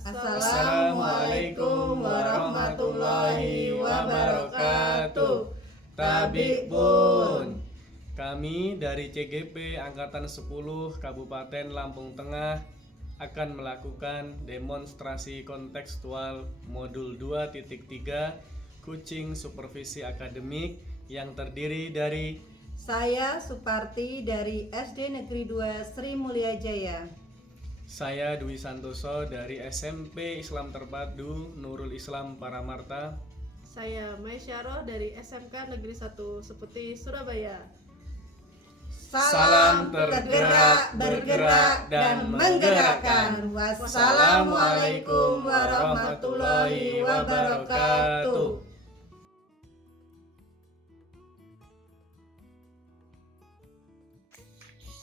Assalamualaikum warahmatullahi wabarakatuh. Tabik Bun. Kami dari CGP Angkatan 10 Kabupaten Lampung Tengah akan melakukan demonstrasi kontekstual modul 2.3 Kucing Supervisi Akademik yang terdiri dari Saya Suparti dari SD Negeri 2 Sri Mulia Jaya. Saya Dwi Santoso dari SMP Islam Terpadu Nurul Islam Paramarta. Saya Maisyaro dari SMK Negeri 1 Seputi Surabaya. Salam tergerak, bergerak, dan menggerakkan. Wassalamualaikum warahmatullahi wabarakatuh.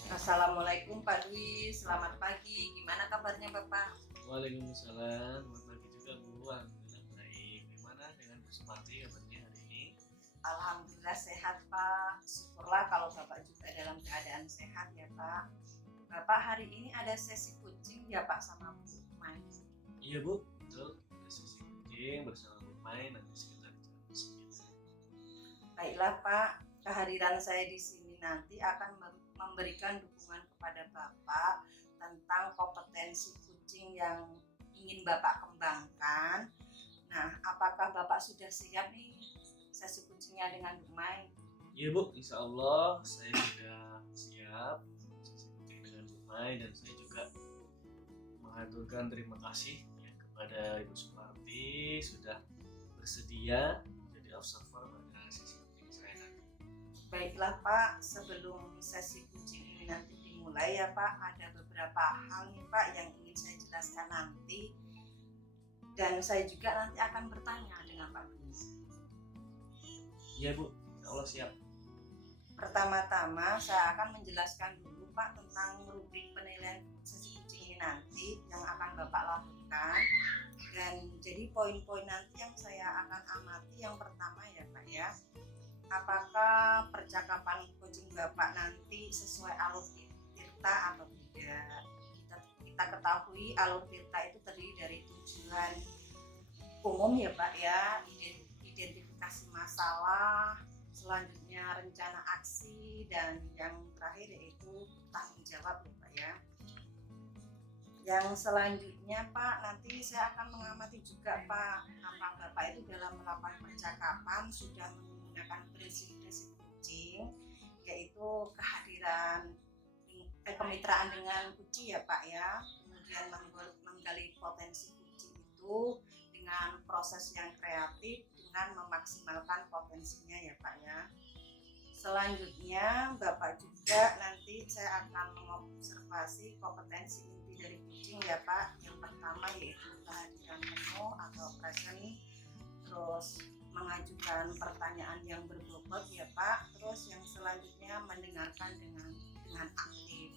Assalamualaikum Pak Dwi, selamat pagi. Gimana kabarnya Bapak? Waalaikumsalam, selamat pagi juga Bu. Alhamdulillah baik. Gimana dengan Bu Suparti kabarnya hari ini? Alhamdulillah sehat Pak. Syukurlah kalau Bapak juga dalam keadaan sehat ya Pak. Bapak hari ini ada sesi kucing ya Pak sama Bu Mai. Iya Bu, betul. Ada sesi kucing bersama Bu Mai nanti sekitar jam 9. Baiklah Pak, kehadiran saya di sini nanti akan memberikan dukungan kepada Bapak tentang kompetensi kucing yang ingin Bapak kembangkan. Nah, apakah Bapak sudah siap nih sesi kucingnya dengan Bu Mai? Iya Bu, insya Allah saya sudah siap sesi kucing dengan Bu Mai, dan saya juga mengaturkan terima kasih ya kepada Ibu Suparti sudah bersedia menjadi observer pada sesi kucing saya nanti. Baiklah Pak, sebelum sesi kucing ini nanti dimulai ya Pak, ada beberapa hal nih Pak yang ingin saya jelaskan nanti, dan saya juga nanti akan bertanya dengan Pak Dwi. Iya Bu, insya Allah siap. Pertama-tama saya akan menjelaskan dulu Pak tentang rubrik penilaian sesi kucing ini nanti yang akan Bapak lakukan, dan jadi poin-poin nanti yang saya akan amati yang pertama ya Pak ya, apakah percakapan kucing Bapak nanti sesuai alur tirta atau tidak. Kita ketahui alur tirta itu terdiri dari tujuan umum ya Pak ya, identifikasi masalah, selanjutnya rencana aksi, dan yang terakhir yaitu tanggung jawab ya Pak ya. Yang selanjutnya Pak, nanti saya akan mengamati juga Pak, apakah Bapak itu dalam melakukan percakapan sudah menggunakan prinsip-prinsip kucing, yaitu kehadiran kemitraan dengan kucing ya Pak ya, kemudian menggali potensi kucing itu dengan proses yang kreatif dengan memaksimalkan potensinya ya Pak ya. Selanjutnya Bapak juga nanti saya akan mengobservasi kompetensi inti dari kucing ya Pak. Yang pertama yaitu kehadiran penuh atau present, terus mengajukan pertanyaan yang berbobot ya Pak. Terus yang selanjutnya mendengarkan dengan aktif.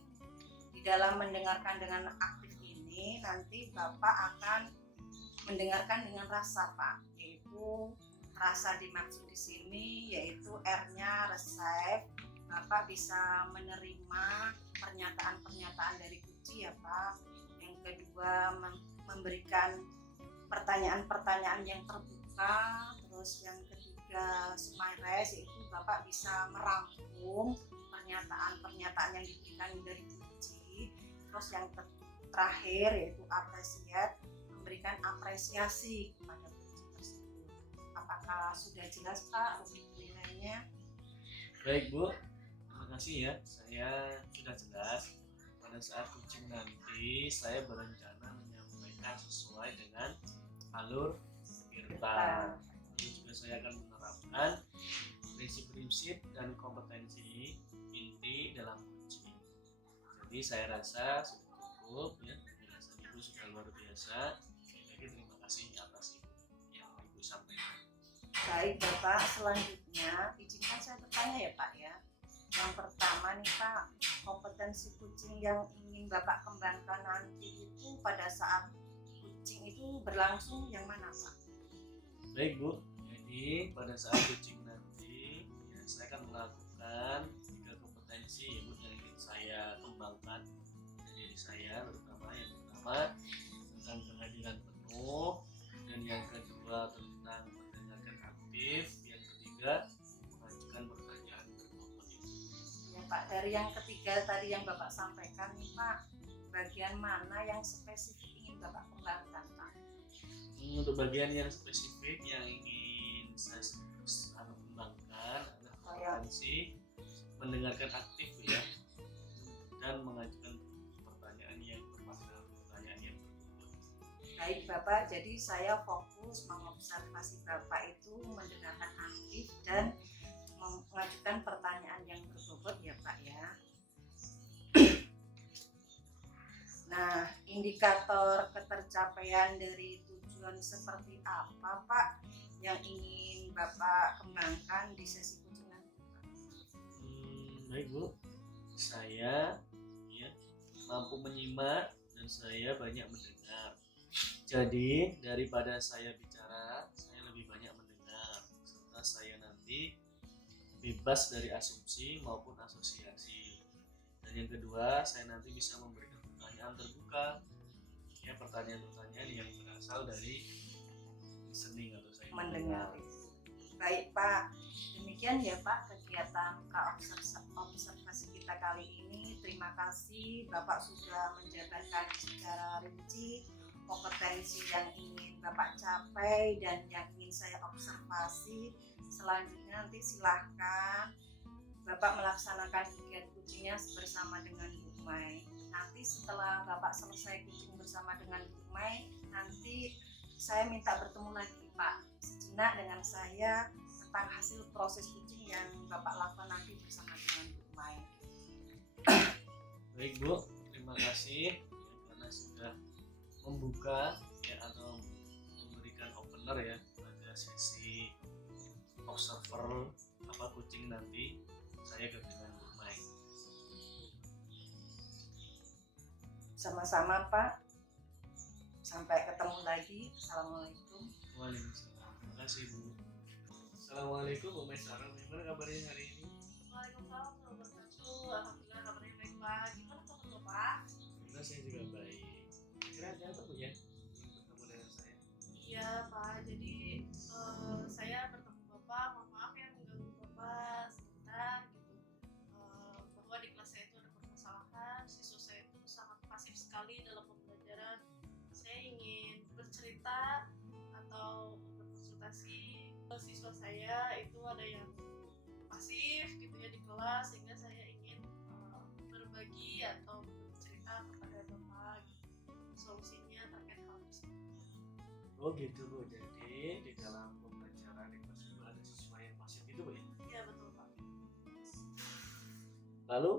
Di dalam mendengarkan dengan aktif ini nanti Bapak akan mendengarkan dengan rasa Pak, yaitu rasa dimaksud di sini yaitu R-nya receive. Bapak bisa menerima pernyataan-pernyataan dari kucing ya Pak. Yang kedua memberikan pertanyaan-pertanyaan yang terbuka. Terus yang ketiga summarize, yaitu Bapak bisa merangkum pernyataan-pernyataan yang diberikan dari kucing. Terus yang terakhir yaitu appreciate, memberikan apresiasi kepada kucing tersebut. Apakah sudah jelas Pak rubrik penilaiannya? Baik Bu, terima kasih ya. Saya sudah jelas. Pada saat kucing nanti saya berencana menyampaikan sesuai dengan alur tirta. Lalu juga saya akan menerapkan prinsip-prinsip dan kompetensi inti dalam kucing. Jadi saya rasa sudah cukup ya. Penjelasan Ibu sudah luar biasa. Terima kasih atas yang Ibu sampaikan. Baik Bapak, selanjutnya izinkan saya bertanya ya Pak ya. Yang pertama nih Pak, kompetensi kucing yang ingin Bapak kembangkan nanti itu pada saat kucing itu berlangsung yang mana Pak? Baik Bu, jadi pada saat kucing nanti ya, saya akan melakukan 3 kompetensi ya Bu yang ingin saya kembangkan dari diri saya, terutama yang pertama tentang kehadiran kamu, dan yang kedua tentang mendengarkan aktif, yang ketiga mengajukan pertanyaan berbobot itu. Ya Pak, dari yang ketiga tadi yang Bapak sampaikan nih Pak, bagian mana yang spesifik ingin Bapak kembangkan Pak? Untuk bagian yang spesifik yang ingin saya kembangkan adalah potensi mendengarkan aktif ya, dan mengajukan pertanyaan yang bermakna, pertanyaan yang berbobot. Baik Bapak, jadi saya fokus mengobservasi Bapak itu mendengarkan aktif dan mengajukan pertanyaan yang berbobot ya Pak ya. Nah, indikator ketercapaian dari tujuan seperti apa Pak yang ingin Bapak kembangkan di sesi coaching nanti Pak? Baik Bu, saya ya mampu menyimak dan saya banyak mendengar. Jadi daripada saya bicara, saya lebih banyak mendengar, serta saya nanti bebas dari asumsi maupun asosiasi. Dan yang kedua, saya nanti bisa memberikan pertanyaan terbuka, ya pertanyaan-pertanyaan yang berasal dari listening atau saya Mendengar. Baik Pak, demikian ya Pak kegiatan observasi kita kali ini. Terima kasih Bapak sudah menjabarkan secara rinci kompetensi yang ingin Bapak capai dan yang ingin saya observasi. Selanjutnya nanti silahkan Bapak melaksanakan kegiatan coachingnya bersama dengan Bu Mai. Nanti setelah Bapak selesai coaching bersama dengan Bu Mai, nanti saya minta bertemu lagi Pak sejenak dengan saya tentang hasil proses coaching yang Bapak lakukan nanti bersama dengan Bu Mai. Baik Bu, terima kasih ya, karena sudah membuka ya atau memberikan opener ya pada sesi observer coaching nanti saya dengan Bu Mai. Sama-sama Pak. Sampai ketemu lagi. Assalamualaikum. Waalaikumsalam. Terima kasih Bu. Assalamualaikum Bu Maisarah. Gimana kabarnya hari ini? Waalaikumsalam warahmatullahi wabarakatuh. Alhamdulillah kabarnya baik Pak. Gimana kabar Bapak? Alhamdulillah saya juga baik. Kira ada apa Bu ya? Bertemu dengan saya. Iya Pak, jadi saya bertemu Bapak, mohon maaf ya mengganggu Bapak sebentar gitu. Bahwa di kelas saya itu ada permasalahan, siswa saya itu sangat pasif sekali dalam pembelajaran. Saya ingin bercerita atau berkonsultasi ke siswa saya itu ada yang pasif gitu ya di kelas, sehingga saya ingin berbagi atau bercerita kepada Bapak gitu, solusinya terkait hal tersebut. Oh gitu Bu. Jadi di dalam pembelajaran di kelas itu ada siswa yang pasif itu Bu ya? Iya betul Pak. Lalu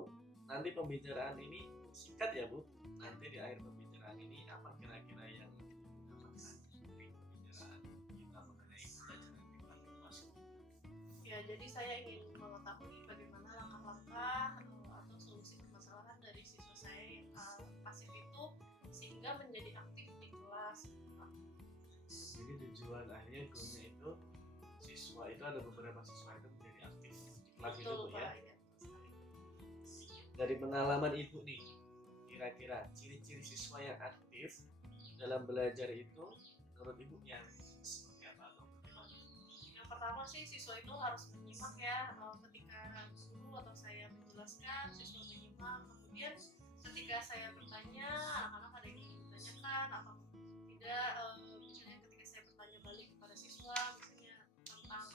nanti pembicaraan ini singkat ya Bu. Nanti di akhir pembicaraan ini apa kira-kira yang didapatkan dari pembicaraan kita mengenai pembelajaran di kelas itu? Ya, jadi saya ingin mengetahui bagaimana langkah-langkah atau solusi permasalahan dari siswa saya yang pasif itu sehingga menjadi aktif di kelas. Jadi tujuan akhirnya goalnya itu siswa itu ada beberapa siswa itu menjadi aktif di kelas itu Betul Bu ya. Pak. Ya. Dari pengalaman Ibu nih, kira-kira ciri-ciri siswa yang aktif dalam belajar itu menurut Ibu yang seperti apa atau bagaimana? Yang pertama sih siswa itu harus menyimak ya, ketika guru atau saya menjelaskan siswa menyimak, kemudian ketika saya bertanya anak-anak ada yang ingin ditanyakan atau tidak, misalnya ketika saya bertanya balik kepada siswa misalnya tentang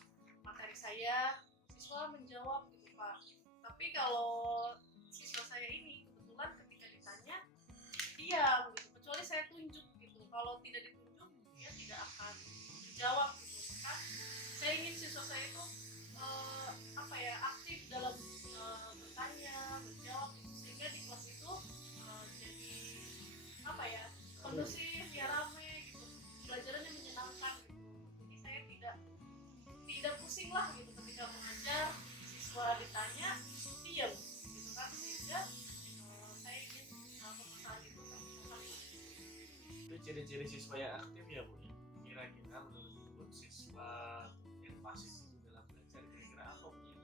materi saya, siswa menjawab gitu Pak. Tapi kalau siswa saya ini kebetulan ketika ditanya diam gitu, kecuali saya tunjuk gitu. Kalau tidak ditunjuk dia tidak akan menjawab gitu. Maka saya ingin siswa saya itu aktif dalam bertanya, menjawab gitu. Sehingga di kelas itu jadi kondusif, ya rame gitu. Pelajarannya menyenangkan gitu. Jadi saya tidak pusing lah gitu ketika mengajar, siswa ditanya diam gitu kan, sehingga saya ingin permasalahan itu terpecahkan. Itu ciri-ciri siswa yang aktif ya Bu ya. Kira-kira menurut Ibu siswa yang pasif itu dalam belajar kira-kira apa Bu ya?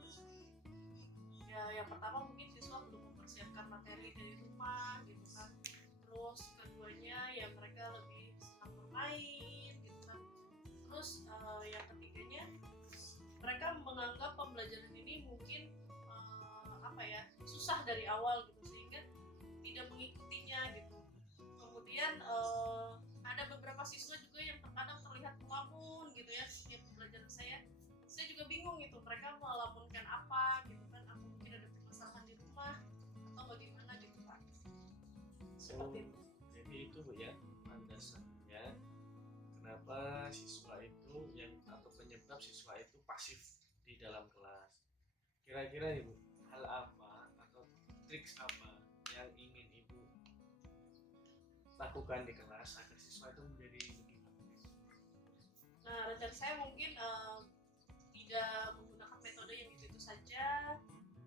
Ya, yang pertama mungkin siswa belum mempersiapkan materi dari rumah gitu kan. Terus keduanya ya mereka lebih senang bermain gitu kan. Terus yang ketiganya, mereka menganggap pembelajaran ini mungkin susah dari awal gitu, sehingga tidak mengikutinya gitu. Kemudian ada beberapa siswa juga yang terkadang terlihat melamun gitu ya setiap pembelajaran saya juga bingung gitu, mereka melamunkan apa gitu kan, apa mungkin ada permasalahan di rumah atau bagaimana gitu Pak. Seperti itu. Jadi itu Bu ya landasannya kenapa siswa itu atau penyebab siswa itu pasif di dalam kelas. Kira-kira Ibu, hal apa atau trik apa yang ingin Ibu lakukan di kelas agar siswa itu menjadi lebih aktif? Nah, rencana saya mungkin tidak menggunakan metode yang itu saja,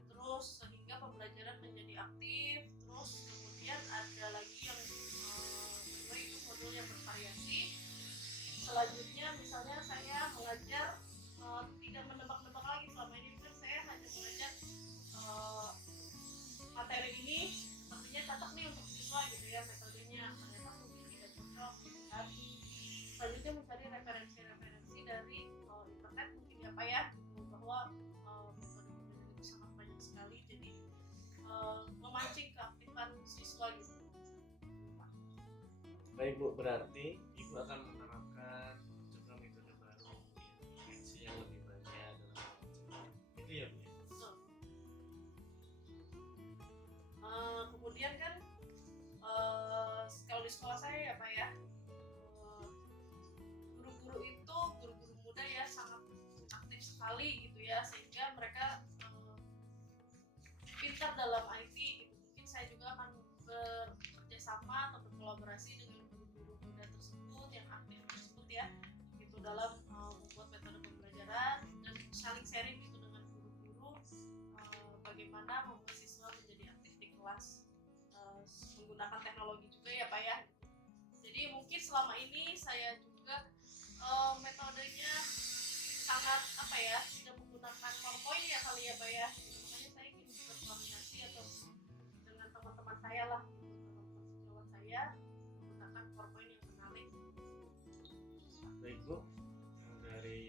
terus sehingga pembelajaran menjadi aktif. Terus kemudian ada lagi yang kedua itu modul yang bervariasi. Selanjutnya misalnya saya mengajar tidak menebak-nebak lagi. Selama ini kan saya hanya mengajar materi ini sepertinya cocok nih untuk siswa gitu ya, metodenya ternyata mungkin tidak cocok gitu kan. Selanjutnya mencari referensi dari internet mungkin ya Pak ya, gitu, bahwa metode itu sangat banyak sekali, jadi memancing keaktifan siswa gitu. Baik Bu, berarti Ibu akan menerapkan juga metode baru yang lebih banyak dalam mengajar. Itu ya Bu ya? Betul. Kemudian kan kalau di sekolah saya ya Pak ya, guru-guru muda ya sangat aktif sekali gitu ya, sehingga mereka pintar dalam IT gitu. Mungkin saya juga akan bekerja sama atau berkolaborasi dengan guru-guru muda tersebut yang aktif tersebut ya, gitu, dalam membuat metode pembelajaran dan saling sharing gitu dengan guru-guru bagaimana membuat siswa menjadi aktif di kelas menggunakan teknologi juga ya Pak ya. Jadi mungkin selama ini saya juga metodenya sangat tidak menggunakan PowerPoint ya kali ya Pak ya. Makanya saya ingin berkoordinasi atau dengan teman-teman saya lah, teman-teman sejawat saya, menggunakan PowerPoint yang menarik. Baik Bu, dari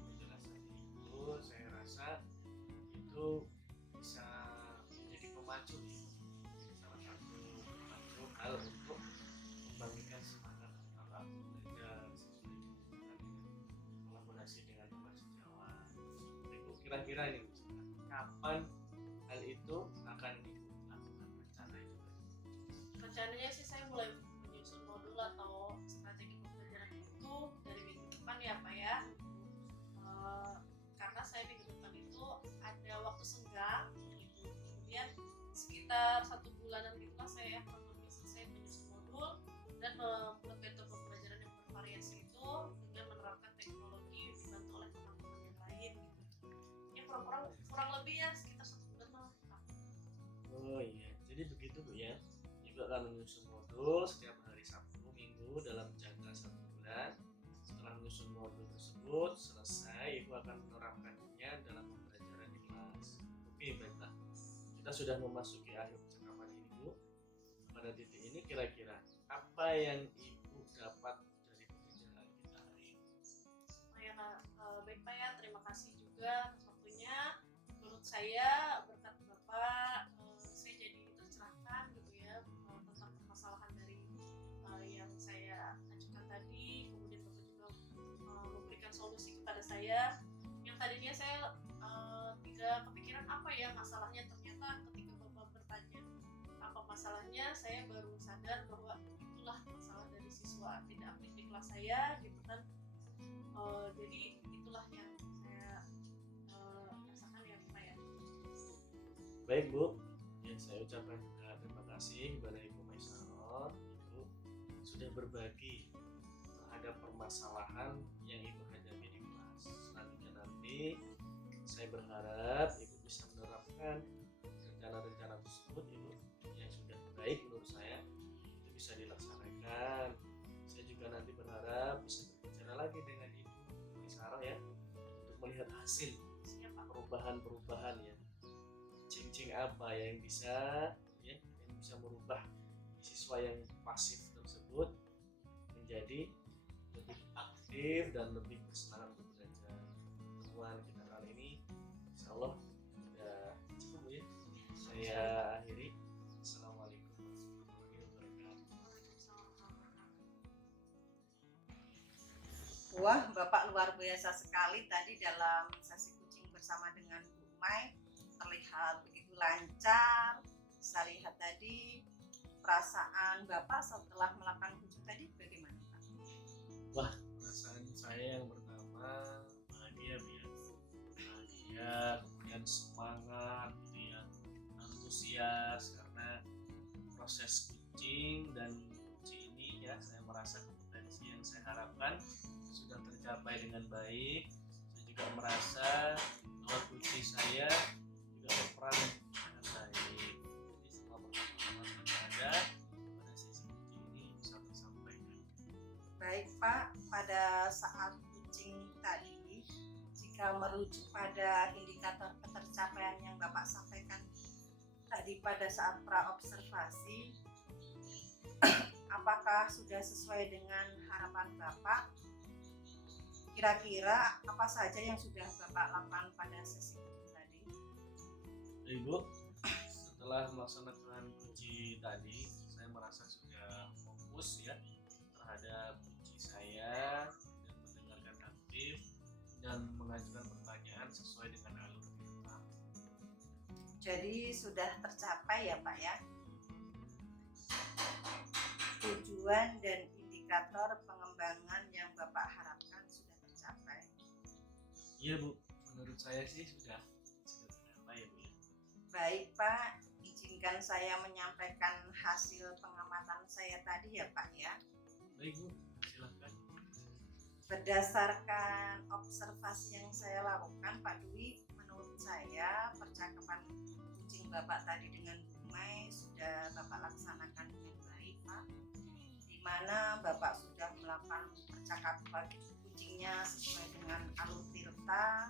penjelasan Ibu saya rasa itu bisa menjadi pemacu ya. Salah satu pemacu hal untuk membangkitkan semangat belajar siswa itu kolaborasi dengan teman sejawat. Ibu kira-kira ini kapan hal itu akan Ibu lakukan rencana itu? Rencananya sih saya mulai menyusun modul atau strategi pembelajaran itu dari minggu depan ya Pak ya. Karena saya minggu depan itu ada waktu senggang gitu. Kemudian sekitar 1 bulanan gitulah saya kurang lebih selesai menyusun modul dan membuat metode pembelajaran yang bervariasi itu dengan menerapkan teknologi dibantu oleh teman-teman yang lain gitu. Ya kurang lebih ya sekitar 1 bulan lah. Oh iya, jadi begitu Bu ya. Ibu akan menyusun modul setiap hari Sabtu Minggu dalam jangka 1 bulan. Setelah menyusun modul tersebut selesai, Ibu akan menerapkannya dalam pembelajaran di kelas. Oke, baiklah. Kita sudah memasuki akhir percakapan ini Bu. Pada titik ini kira-kira apa yang Ibu dapat dari pembicaraan kita hari ini? Baik Pak ya, terima kasih juga atas waktunya. Menurut saya berkat Bapak saya jadi tercerahkan gitu ya tentang permasalahan dari yang saya ajukan tadi. Kemudian Bapak juga memberikan solusi kepada saya yang tadinya saya tidak kepikiran apa ya masalahnya. Ternyata ketika Bapak bertanya apa masalahnya, saya baru sadar bahwa itulah masalah dari siswa tidak aktif di kelas saya gitu kan. Jadi itulah yang saya rasakan ya Pak ya. Baik Bu, ya saya ucapkan juga terima kasih kepada Ibu Maisarah. Ibu sudah berbagi terhadap permasalahan yang Ibu hadapi di kelas. Selanjutnya nanti saya berharap Ibu bisa menerapkan rencana-rencana tersebut Ibu yang sudah baik menurut saya itu bisa dilaksanakan. Saya juga nanti berharap bisa berbicara lagi dengan Ibu Maisarah ya untuk melihat hasil perubahan-perubahan ya. Cing apa yang bisa merubah siswa yang pasif tersebut menjadi lebih aktif dan lebih bersemangat untuk belajar. Pertemuan kita kali ini insya Allah sudah cukup Bu ya. Saya akhiri. Assalamualaikum warahmatullahi wabarakatuh. Wah, Bapak luar biasa sekali tadi dalam sesi kucing bersama dengan Bu Mai, terlihat begitu lancar. Saya lihat tadi perasaan Bapak setelah melakukan kucing tadi bagaimana Pak? Wah, perasaan saya yang pertama bahagia Bu ya. Bahagia, kemudian semangat gitu ya, antusias karena proses kucing dan kucing ini ya, saya merasa kompetensi yang saya harapkan sudah tercapai dengan baik. Saya juga merasa bahwa kucing saya juga berperan dengan baik. Jadi semua pengalaman yang ada pada sesi kucing ini bisa tersampaikan. Baik Pak, pada saat kucing tadi, jika merujuk pada indikator ketercapaian yang Bapak sampaikan tadi pada saat praobservasi, apakah sudah sesuai dengan harapan Bapak? Kira-kira apa saja yang sudah Bapak lakukan pada sesi kucing tadi? Ibu, setelah melaksanakan kunci tadi, saya merasa sudah fokus ya terhadap kunci saya dan mendengarkan aktif dan mengajukan pertanyaan sesuai dengan alur kita. Jadi sudah tercapai ya Pak ya, tujuan dan indikator pengembangan yang Bapak harapkan sudah tercapai. Iya Bu, menurut saya sih sudah tercapai ya Bu ya. Baik Pak, izinkan saya menyampaikan hasil pengamatan saya tadi ya Pak ya. Baik Bu, silahkan. Berdasarkan observasi yang saya lakukan Pak Dwi, menurut saya percakapan kucing Bapak tadi dengan Bu Mai sudah Bapak laksanakan dengan baik Pak, di mana Bapak sudah melakukan percakapan kucingnya sesuai dengan alur tirta.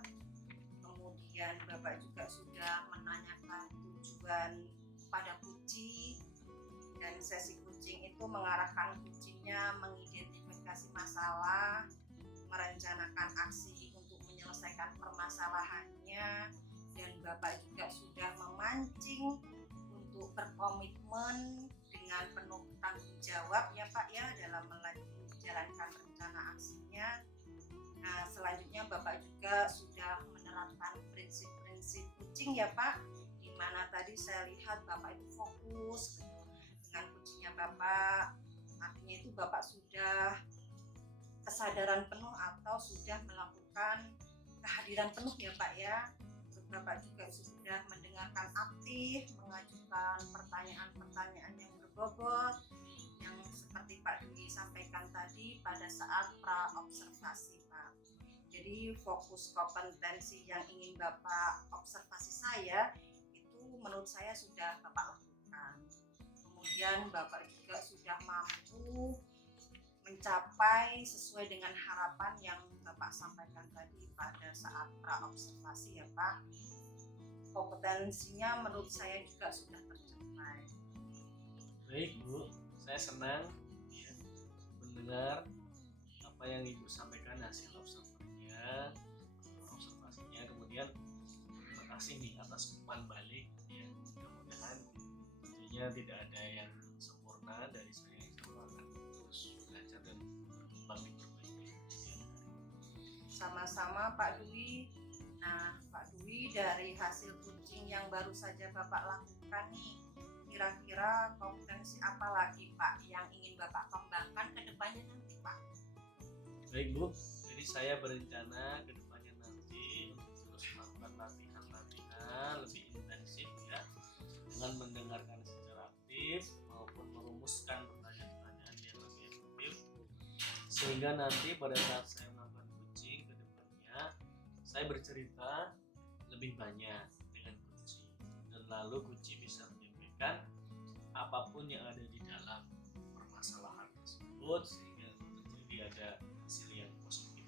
Kemudian Bapak juga sudah menanyakan tujuan pada kucing, dan sesi kucing itu mengarahkan kucingnya mengidentifikasi masalah, merencanakan aksi untuk menyelesaikan permasalahannya, dan Bapak juga sudah memancing untuk berkomitmen dengan penuh tanggung jawab ya Pak ya dalam menjalankan rencana aksinya. Nah, selanjutnya Bapak juga sudah menerapkan prinsip-prinsip kucing ya Pak, di mana tadi saya lihat Bapak itu fokus dengan kucingnya Bapak. Artinya itu Bapak sudah kesadaran penuh atau sudah melakukan kehadiran penuh ya Pak ya. Bapak juga sudah mendengarkan aktif, mengajukan pertanyaan-pertanyaan yang berbobot yang seperti Pak Dwi sampaikan tadi pada saat praobservasi Pak. Jadi fokus kompetensi yang ingin Bapak observasi saya itu menurut saya sudah Bapak lakukan. Kemudian Bapak juga sudah mampu mencapai sesuai dengan harapan yang Bapak sampaikan tadi pada saat praobservasi ya Pak. Kompetensinya menurut saya juga sudah tercapai. Baik Bu, saya senang ya mendengar apa yang Ibu sampaikan hasil observasinya. Kemudian terima kasih nih atas umpan balik ya. Mudah-mudahan tentunya tidak ada yang sempurna dari saya, akan terus belajar dan berkembang di berbagai ya. Sama-sama Pak Dwi. Nah Pak Dwi, dari hasil kucing yang baru saja Bapak lakukan nih, kira-kira kompetensi apa lagi Pak yang ingin Bapak kembangkan ke depannya nanti Pak? Baik Bu, jadi saya berencana ke depannya nanti untuk terus melakukan latihan-latihan lebih intensif ya, dengan mendengarkan secara aktif maupun merumuskan pertanyaan-pertanyaan yang lebih efektif, sehingga nanti pada saat saya melakukan coaching ke depannya saya bercerita lebih banyak dengan coaching, dan lalu coaching bisa menyampaikan apapun yang ada di dalam permasalahan tersebut sehingga terjadi ada hasil yang positif.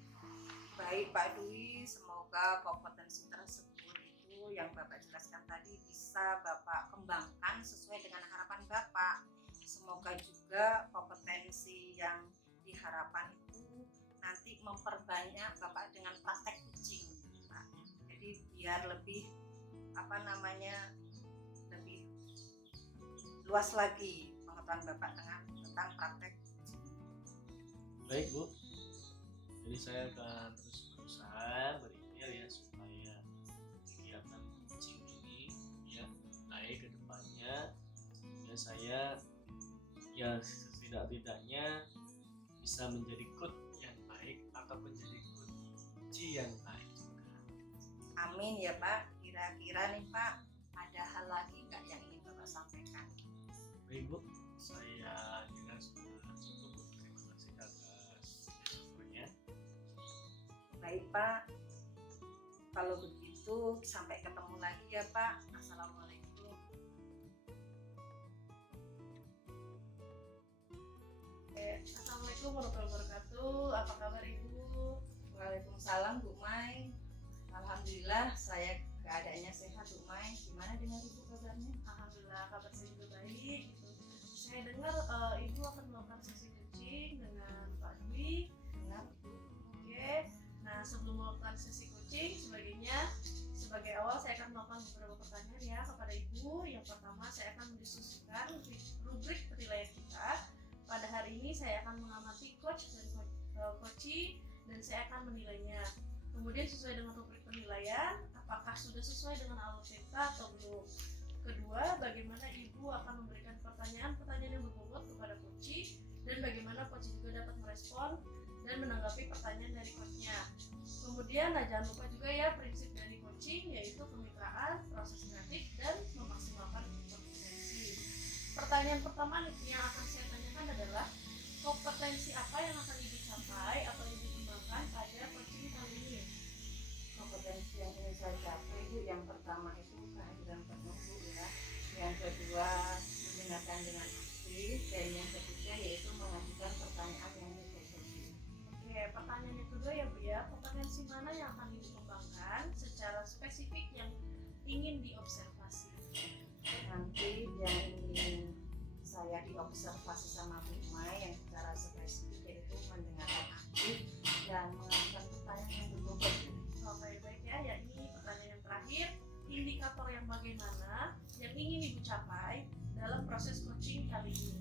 Baik Pak Dwi, semoga kompetensi tersebut itu yang Bapak jelaskan tadi bisa Bapak kembangkan sesuai dengan harapan Bapak. Semoga juga kompetensi yang diharapkan itu nanti memperbanyak Bapak dengan praktek kucing, Pak. Jadi biar lebih lebih luas lagi pengetahuan Bapak tentang praktek kucing. Baik Bu, jadi saya akan terus berusaha berikhtiar ya supaya kegiatan kucing ini ya baik ke depannya, dan saya ya setidak-tidaknya bisa menjadi coach yang baik ataupun menjadi kunci yang baik juga. Amin ya Pak. Kira-kira nih Pak, ada hal lagi nggak yang ingin Bapak sampaikan? Baik Bu, saya kira sudah cukup. Terima kasih atas infonya. Baik Pak, kalau begitu sampai ketemu lagi ya Pak. Assalamualaikum. Assalamualaikum warahmatullahi wabarakatuh. Apa kabar Ibu? Waalaikumsalam Bu Mai. Alhamdulillah saya keadaannya sehat Bu Mai. Gimana dengan Ibu kabarnya? Alhamdulillah kabar saya juga baik. Gitu. Saya dengar Ibu akan melakukan sesi coaching dengan Pak Dwi. Benar. Oke. Nah sebelum melakukan sesi coaching sebagai awal saya akan melakukan beberapa pertanyaan ya kepada Ibu. Yang pertama saya akan mendiskusikan rubrik penilaian kita. Pada hari ini saya akan mengamati coach dan coachee dan saya akan menilainya. Kemudian sesuai dengan rubrik penilaian, apakah sudah sesuai dengan alur kita atau belum. Kedua, bagaimana Ibu akan memberikan pertanyaan-pertanyaan yang berbobot kepada coachee dan bagaimana coach juga dapat merespon dan menanggapi pertanyaan dari coachnya. Kemudian, jangan lupa juga ya prinsip dari coaching yaitu kemitraan, proses kreatif, dan memaksimalkan kompetensi. Pertanyaan pertama yang akan saya tanyakan adalah kompetensi apa yang akan Ibu capai atau Ibu kembangkan pada coaching kali ini? Kompetensi yang ingin saya capai Bu, yang pertama itu kehadiran penuh Bu ya. Yang kedua mendengarkan dengan aktif, dan yang ketiga yaitu mengajukan pertanyaan yang refleksif. Oke, pertanyaan yang kedua ya Bu ya, kompetensi mana yang akan Ibu kembangkan secara spesifik yang ingin diobservasi? Nanti yang ingin saya diobservasi sama Bu Mai yang secara spesifik yaitu mendengarkan aktif dan mengajukan pertanyaan yang berbobot. Oke, baik ya, yakni pertanyaan yang terakhir, indikator yang bagaimana yang ingin Ibu capai dalam proses coaching kali ini?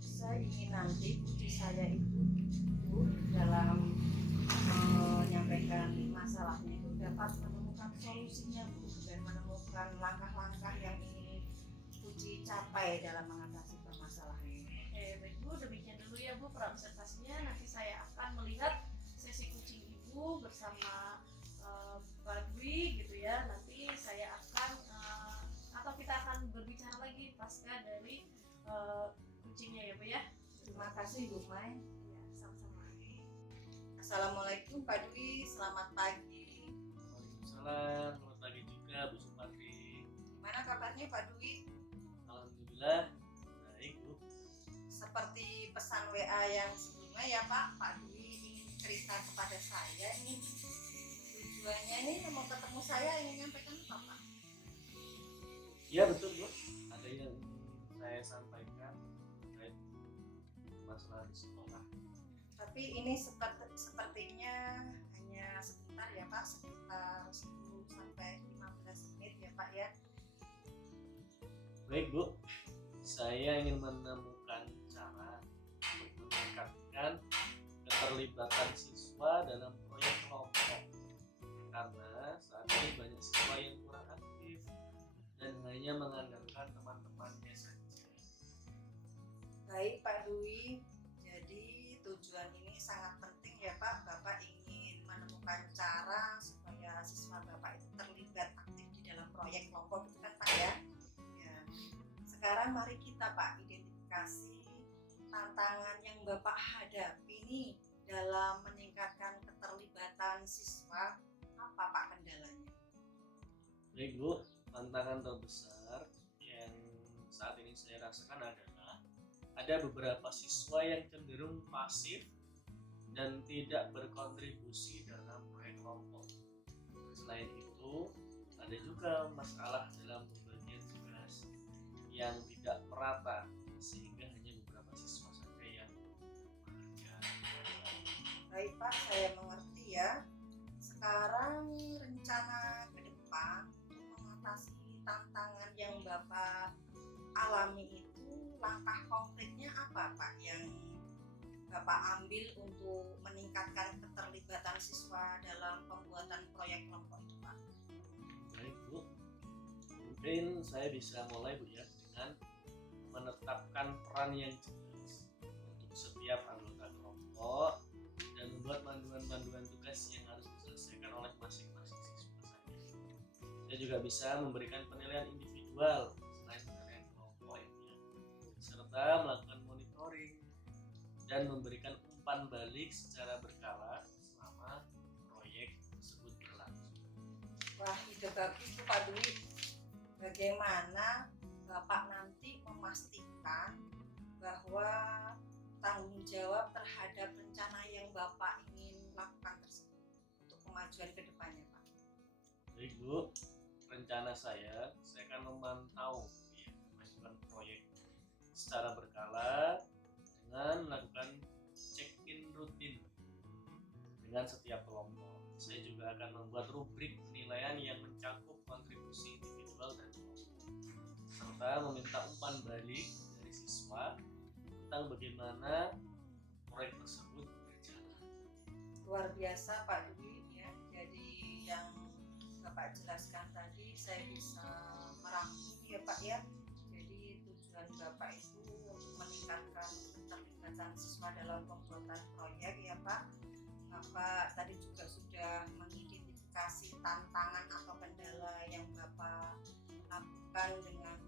Saya ingin nanti kunci saya itu dalam menyampaikan masalahnya itu dapat menemukan solusinya Bu, dan menemukan langkah-langkah yang ingin kunci capai dalam mengatasi permasalahan. Oke, baik Bu, demikian dulu ya Bu observasinya. Nanti saya akan melihat sesi coaching Ibu bersama Pak Dwi gitu ya. Nanti saya akan atau kita akan berbicara lagi pasca dari coachingnya ya Bu ya. Terima kasih Bu Mai. Ya, sama-sama. Assalamualaikum Pak Dwi, selamat pagi. Waalaikumsalam, selamat pagi juga Bu Supatri. Gimana kabarnya Pak Dwi? Alhamdulillah baik Bu. Seperti pesan WA yang sebelumnya ya Pak Dwi ingin cerita kepada saya ini. Tujuannya ini mau ketemu saya ingin nyampaikan apa Pak? Ya betul Bu, ada yang ingin saya sampaikan terkait masalah di sekolah. Tapi ini sepertinya hanya sebentar ya Pak, sekitar 10 sampai 15 menit ya Pak ya. Baik Bu, saya ingin menemukan cara untuk meningkatkan keterlibatan siswa dalam proyek kelompok, karena saat ini banyak siswa yang kurang aktif dan hanya mengandalkan teman-temannya saja. Baik Pak Dwi, jadi tujuan ini sangat penting ya Pak. Bapak ingin menemukan cara supaya siswa Bapak itu terlibat aktif di dalam proyek kelompok itu kan Pak ya. Sekarang mari kita Pak identifikasi tantangan yang Bapak hadapi nih dalam meningkatkan keterlibatan siswa. Apa Pak kendalanya? Baik Bu, tantangan terbesar yang saat ini saya rasakan adalah ada beberapa siswa yang cenderung pasif dan tidak berkontribusi dalam proyek kelompok. Selain itu, ada juga masalah dalam pembagian tugas yang tidak merata, sehingga hanya beberapa siswa saja yang mengerjakan. Baik Pak, saya mengerti ya. Sekarang rencana ke depan untuk mengatasi tantangan yang Bapak alami itu, langkah konkretnya apa Pak yang Bapak ambil untuk meningkatkan keterlibatan siswa dalam pembuatan proyek kelompok itu Pak? Baik Bu, mungkin saya bisa mulai Bu ya dengan menetapkan peran yang jelas untuk setiap anggota kelompok dan membuat panduan-panduan tugas yang harus diselesaikan oleh masing-masing siswa saja. Saya juga bisa memberikan penilaian individual selain penilaian kelompok ya, serta melakukan monitoring dan memberikan umpan balik secara berkala selama proyek tersebut berlangsung. Wah, ide bagus tuh Pak Dwi. Bagaimana Bapak nanti memastikan bahwa tanggung jawab terhadap rencana yang Bapak ingin lakukan tersebut untuk kemajuan ke depannya Pak? Baik Bu, rencana saya akan memantau ya, kemajuan proyek secara berkala dengan melakukan check-in rutin dengan setiap kelompok. Saya juga akan membuat rubrik penilaian yang mencakup kontribusi individual dan kelompok, serta meminta umpan balik dari siswa tentang bagaimana proyek tersebut berjalan. Luar biasa Pak Dwi ya. Jadi yang Bapak jelaskan tadi saya bisa merangkum ya Pak ya. Jadi tujuan Bapak itu untuk meningkatkan keterlibatan siswa dalam pembuatan proyek ya Pak. Bapak tadi juga sudah mengidentifikasi tantangan atau kendala yang Bapak lakukan dengan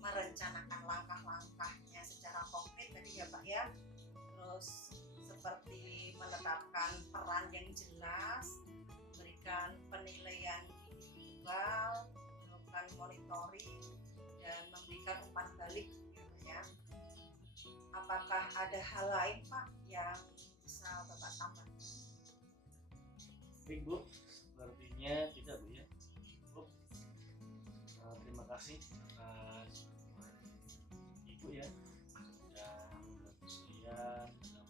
merencanakan langkah-langkahnya secara konkret tadi ya Pak ya. Terus seperti menetapkan peran yang jelas, memberikan penilaian individual, melakukan monitoring, dan memberikan umpan balik ya Pak ya. Apakah ada hal lain Pak yang bisa Bapak tambahkan? Baik Bu, sepertinya tidak Bu ya. Cukup. Terima kasih atas Ibu ya sudah membantu saya dalam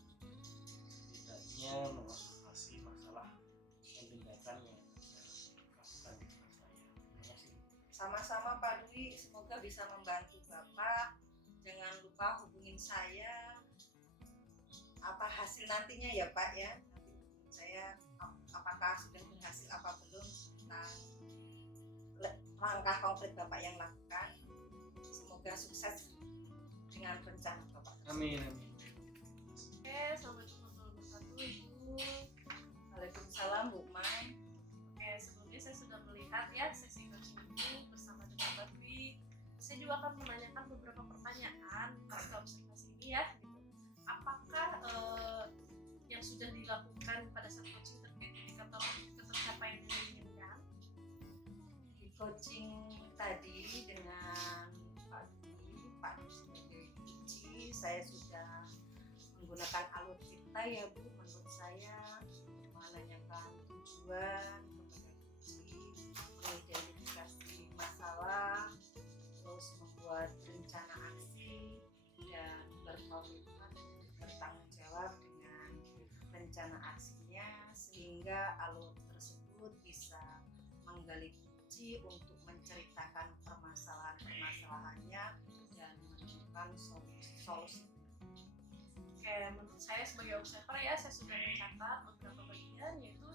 setidaknya mengobservasi masalah dan tindakan yang saya lakukan di kelas saya. Terima kasih. Sama-sama Pak Dwi, semoga bisa membantu Bapak. Jangan lupa hubungin saya apa hasil nantinya ya Pak ya. Nanti hubungin saya apakah sudah berhasil apa belum tentang langkah konkret Bapak yang lakukan. Semoga sukses dengan rencana Bapak. Amin, amin. Oke, Assalamualaikum warahmatullahi wabarakatuh Ibu. Waalaikumsalam Bu Mai. Oke, sebelumnya saya sudah melihat ya sesi coaching ini bersama dengan Mbak Dwi. Saya juga akan menanyakan beberapa pertanyaan pasca observasi ini ya. Gitu. Apakah yang sudah dilakukan pada saat coaching terkait indikator ketercapaian yang diinginkan? Di coaching tadi dengan Pak Dwi sebagai kunci, saya sudah menggunakan alur cerita ya Bu. Menurut saya menanyakan tujuan kepada kunci, mengidentifikasi masalah, terus membuat rencana aksi dan berkomitmen bertanggung jawab dengan rencana aksinya sehingga alur tersebut bisa menggali kunci untuk menceritakan permasalahan-permasalahannya dan menemukan solusi. Oke, menurut saya sebagai observer ya, saya sudah mencatat beberapa bagian, yaitu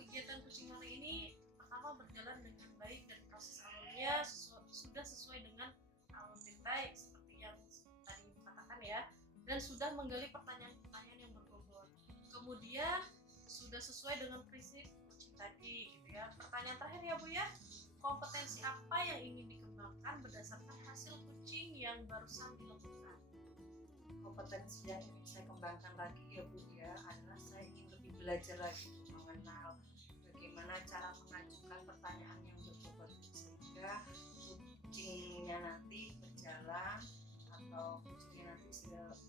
kegiatan coaching hari ini pertama berjalan dengan baik dan proses alurnya sudah sesuai dengan alur cerita seperti yang tadi dikatakan ya, dan sudah menggali pertanyaan-pertanyaan yang berbobot. Kemudian sudah sesuai dengan prinsip coaching tadi gitu ya. Pertanyaan terakhir ya Bu ya, kompetensi apa yang ingin dikembangkan berdasarkan hasil coaching yang barusan dilakukan? Kompetensi yang ingin saya kembangkan lagi ya Bu ya adalah saya ingin lebih belajar lagi mengenal bagaimana cara mengajukan pertanyaan yang berbobot sehingga coachingnya nanti berjalan atau coachingnya nanti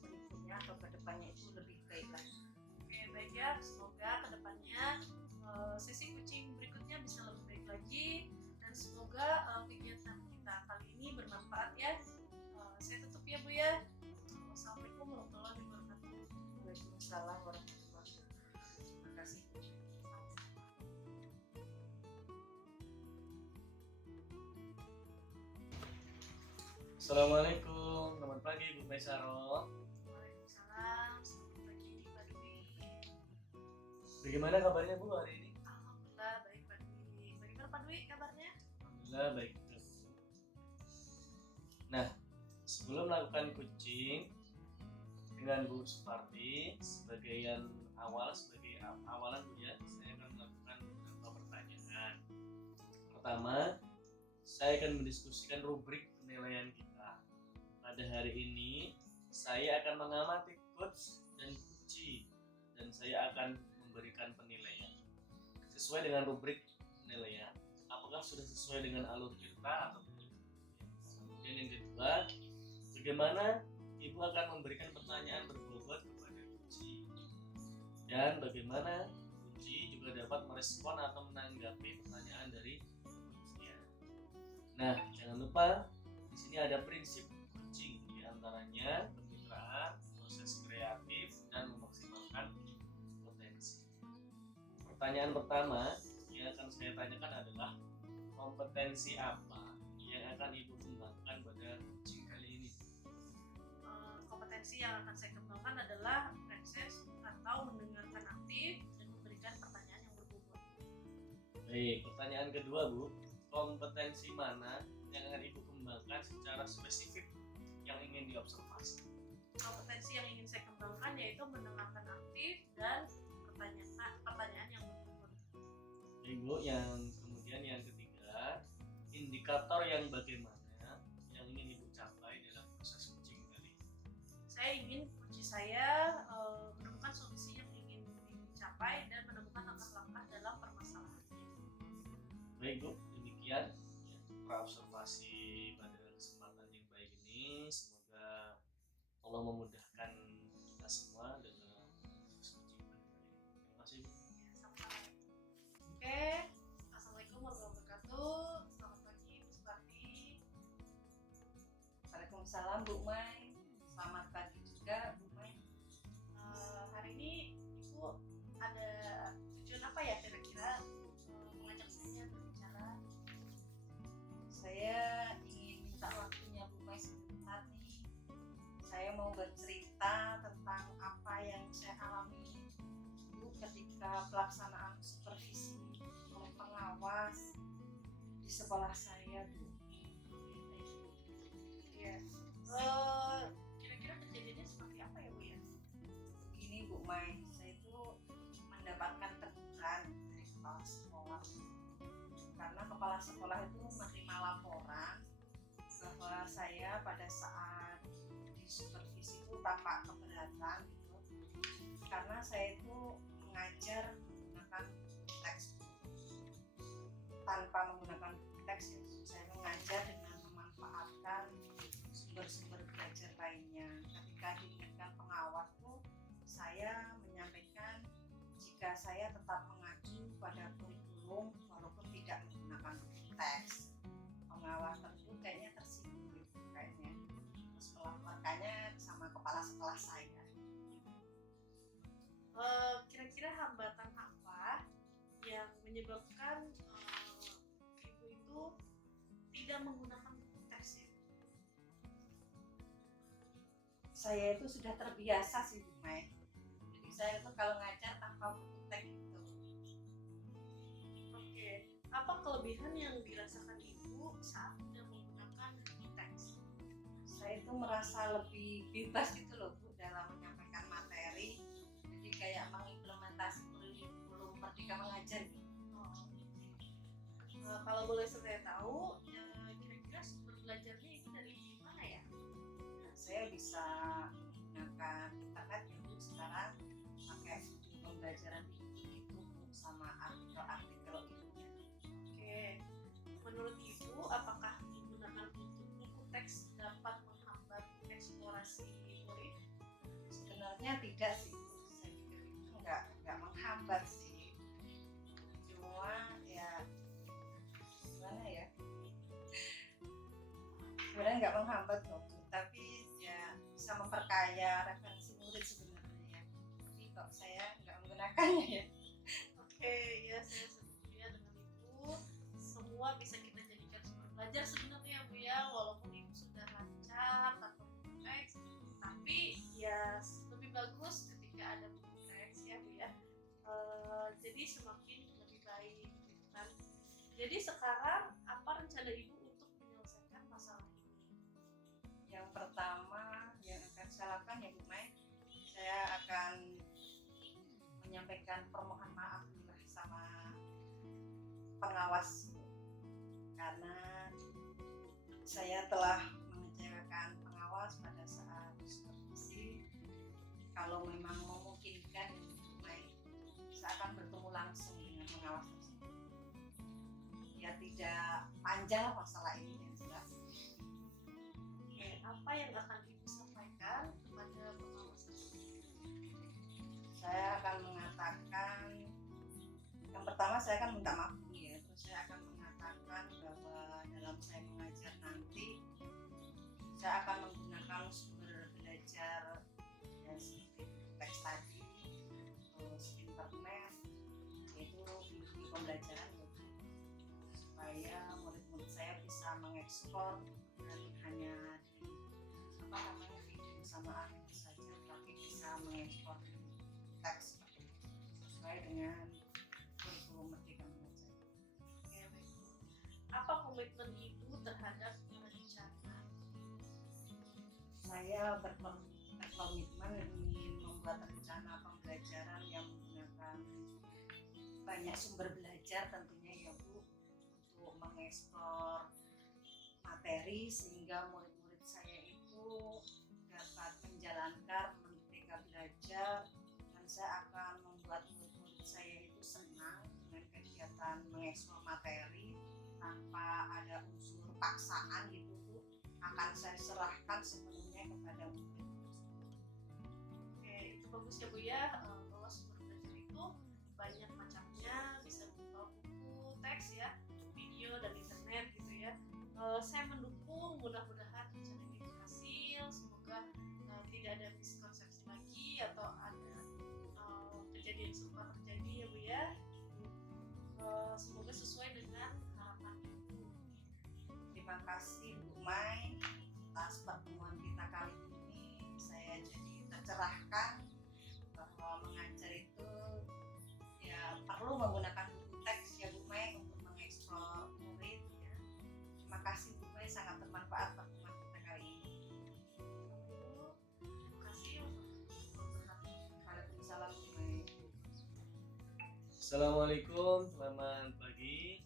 berikutnya atau kedepannya itu lebih baik lagi. Oke, baik ya, semoga kedepannya sesi coaching berikutnya bisa lebih baik lagi dan semoga kegiatan kita kali ini bermanfaat ya. Saya tutup ya Bu ya. Wassalamualaikum warahmatullahi wabarakatuh. Waalaikumsalam warahmatullahi wabarakatuh. Assalamualaikum, selamat pagi Bu Maisaro. Waalaikumsalam, selamat pagi Pak Dwi. Bagaimana kabarnya Bu hari ini? Alhamdulillah baik Pak Dwi. Bagaimana Pak Dwi kabarnya? Alhamdulillah baik juga Bu. Nah, sebelum melakukan coaching dengan Bu Suparti sebagai awalan Bu ya, saya akan melakukan beberapa pertanyaan. Pertama, saya akan mendiskusikan rubrik penilaian kita. Pada hari ini, saya akan mengamati coach dan coachee dan saya akan memberikan penilaian sesuai dengan rubrik penilaian. Apakah sudah sesuai dengan alur kita atau belum? Kemudian yang kedua, bagaimana Ibu akan memberikan pertanyaan berbobot kepada coachee dan bagaimana coachee juga dapat merespon atau menanggapi pertanyaan dari coachee. Nah, jangan lupa di sini ada prinsip coaching, di antaranya kemitraan, proses kreatif, dan memaksimalkan potensi. Pertanyaan pertama yang akan saya tanyakan adalah kompetensi apa yang akan Ibu kembangkan pada coaching kali ini? Kompetensi yang akan saya kembangkan adalah akses atau mendengarkan aktif dan memberikan pertanyaan yang berbobot. Baik, pertanyaan kedua Bu, kompetensi mana yang akan Ibu kembangkan secara spesifik yang ingin diobservasi? Kompetensi yang ingin saya kembangkan yaitu mendengarkan aktif dan pertanyaan yang berbobot. Baik Bu, yang kemudian yang ketiga, indikator yang bagaimana yang ingin Ibu capai dalam proses coaching kali ini? Saya ingin kunci saya menemukan solusi yang ingin dicapai dan menemukan langkah-langkah dalam permasalahan. Baik Bu, demikian observasi pada kesempatan yang baik ini. Semoga Allah memudahkan kita semua dalam proses coaching kali ini. Terima kasih Bu. Sampai. Oke, assalamualaikum warahmatullahi wabarakatuh. Selamat pagi Bu Suparti. Waalaikumsalam Bu Mai. Selamat pagi juga Bu Mai. Hari ini Ibu ada tujuan apa ya kira-kira mengajak saya berbicara? Saya ingin minta waktunya Bu Mai sebentar nih. Saya mau bercerita tentang apa yang saya alami dulu ketika pelaksanaan supervisi oleh pengawas di sekolah saya Bu. Iya. Kira-kira kejadiannya seperti apa ya Bu ya? Begini Bu Mai, saya itu mendapatkan teguran dari kepala sekolah karena kepala sekolah itu menerima laporan bahwa saya pada saat di supervisi itu tampak keberatan gitu karena saya itu mengajar menggunakan teks tanpa menggunakan teks ya. Saya mengajar dengan memanfaatkan sumber-sumber belajar lainnya. Ketika diingatkan pengawas tuh saya menyampaikan jika saya tetap mengacu pada kurikulum walaupun tidak menggunakan teks. Pengawas tersebut kayaknya tersinggung gitu kayaknya. Setelah makanya sama kepala sekolah saya. Kira-kira hambatan apa yang menyebabkan Ibu itu tidak menggunakan teks ya? Saya itu sudah terbiasa sih Bu Mai. Jadi saya itu kalau ngajar tanpa buku teks gitu. Oke, apa kelebihan yang dirasakan Ibu saat tidak menggunakan teks? Saya itu merasa lebih bebas gitu loh Bu dalam menyampaikan materi. Jadi kayak mengimplementasi kurikulum Merdeka Mengajar gitu. Kalau boleh saya tahu, kira-kira sumber belajarnya itu dari mana ya? Nah, saya bisa menggunakan internet ya Bu sekarang pakai pembelajaran di YouTube sama artikel-artikel ilmiah. Oke, menurut Ibu, apakah menggunakan buku teks dapat menghambat eksplorasi murid? Sebenarnya tidak sih Bu. Saya pikir itu nggak menghambat sih. Cuma ya gimana ya? Sebenarnya nggak menghambat kok Bu, tapi ya bisa memperkaya referensi murid sebenarnya. Tapi kok saya nggak menggunakannya ya. Oke, ya saya setuju ya dengan Ibu. Semua bisa kita jadikan sumber belajar sebenarnya Bu ya, walaupun Ibu sudah lancar jadi semakin lebih baik gitu kan. Jadi sekarang apa rencana ibu untuk menyelesaikan masalah ini? Yang pertama yang akan saya lakukan ya Bu Mai, saya akan menyampaikan permohonan maaf dulu lah sama pengawas, karena saya telah mengecewakan pengawas pada saat supervisi. Kalau memang memungkinkan Bu Mai, saya akan bertemu langsung dengan pengawas tersebut. Ya tidak panjang masalah ini yang jelas. Oke, apa yang akan ibu sampaikan kepada pengawas tersebut? Saya akan mengatakan, yang pertama saya akan minta maaf dulu ya, terus saya akan mengatakan bahwa dalam saya mengajar nanti saya akan menggunakan sumber belajar ya, seperti teks tadi, terus internet, yaitu video pembelajaran ya, supaya murid-murid saya bisa mengekspor dan hanya di video sama anime saja, tapi bisa mengekspor teks sesuai dengan kurikulum Merdeka Belajar. Oke, baik, Bu. Apa komitmen ibu terhadap rencana? Saya berkomitmen ingin membuat rencana pembelajaran yang menggunakan banyak sumber belajar tentunya ya Bu, untuk mengekspor materi sehingga murid-murid saya itu dapat menjalankan Merdeka Belajar, dan saya akan membuat murid-murid saya itu senang dengan kegiatan mengekspor materi tanpa ada unsur paksaan gitu Bu. Akan saya serahkan sepenuhnya kepada murid. Oke, itu bagus ya Bu ya, bahwa sumber belajar itu banyak macamnya, bisa berupa buku, teks ya, video dan internet gitu ya. Saya mendukung, mudah-mudahan rencana ini berhasil, semoga tidak ada miskonsepsi lagi atau ada kejadian serupa terjadi ya Bu ya. Semoga sesuai dengan harapan ibu. Terima kasih Bu Mai atas pertemuan kita kali ini. Saya jadi tercerahkan bahwa mengajar itu ya perlu menggunakan buku teks ya Bu Mai untuk mengeksplor murid ya. Terima kasih Bu Mai, sangat bermanfaat pertemuan kita kali ini. Terima kasih. Waalaikumsalam Bu Mai. Assalamualaikum, selamat pagi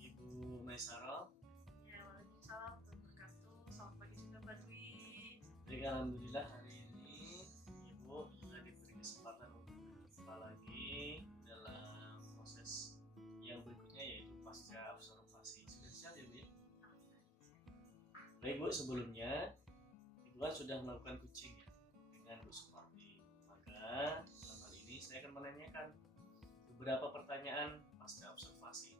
Ibu Maisaro. Ya, waalaikumsalam warahmatullahi wabarakatuh. Selamat pagi juga Mbak Dwi. Jadi alhamdulillah hari ini Ibu sudah diberi kesempatan untuk berjumpa lagi dalam proses yang berikutnya, yaitu pasca observasi. Sudah siap ya Bu ya? Baik Bu, sebelumnya Ibu kan sudah melakukan coaching ya dengan Bu Suparti. Maka dalam hal ini saya akan menanyakan beberapa pertanyaan pasca observasi.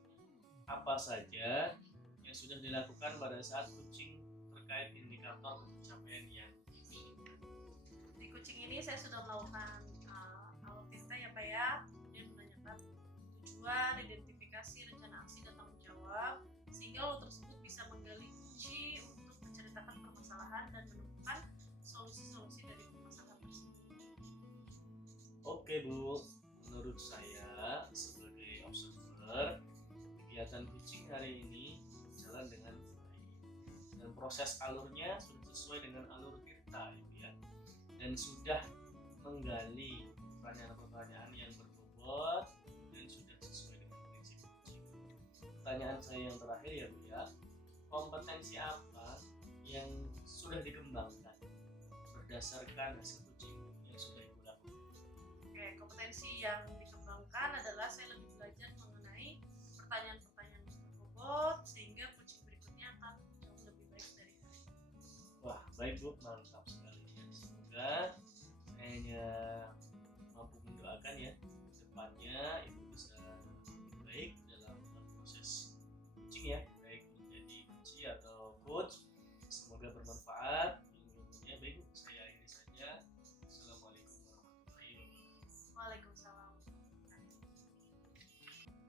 Apa saja yang sudah dilakukan pada saat coaching terkait indikator pencapaian yang diinginkan? Di coaching ini saya sudah melakukan alotita ya Pak ya, kemudian menanyakan tujuan, identifikasi, rencana aksi dan tanggung jawab, sehingga lo tersebut bisa menggali kunci untuk menceritakan permasalahan dan menemukan solusi-solusi dari permasalahan tersebut. Oke Bu, menurut saya sebagai observer, kegiatan coaching hari ini berjalan dengan baik dan proses alurnya sudah sesuai dengan alur Tirta ya, dan sudah menggali pertanyaan-pertanyaan yang berbobot dan sudah sesuai dengan prinsip coaching. Pertanyaan saya yang terakhir ya Bu ya, kompetensi apa yang sudah dikembangkan berdasarkan hasil coaching yang sudah Ibu lakukan? Oke, kompetensi yang dikembangkan adalah saya lebih belajar mengenai pertanyaan-pertanyaan yang berbobot sehingga coaching berikutnya akan jauh lebih baik dari hari ini. Wah, baik Bu, mantap sekali ya. Semoga saya hanya mampu mendoakan ya depannya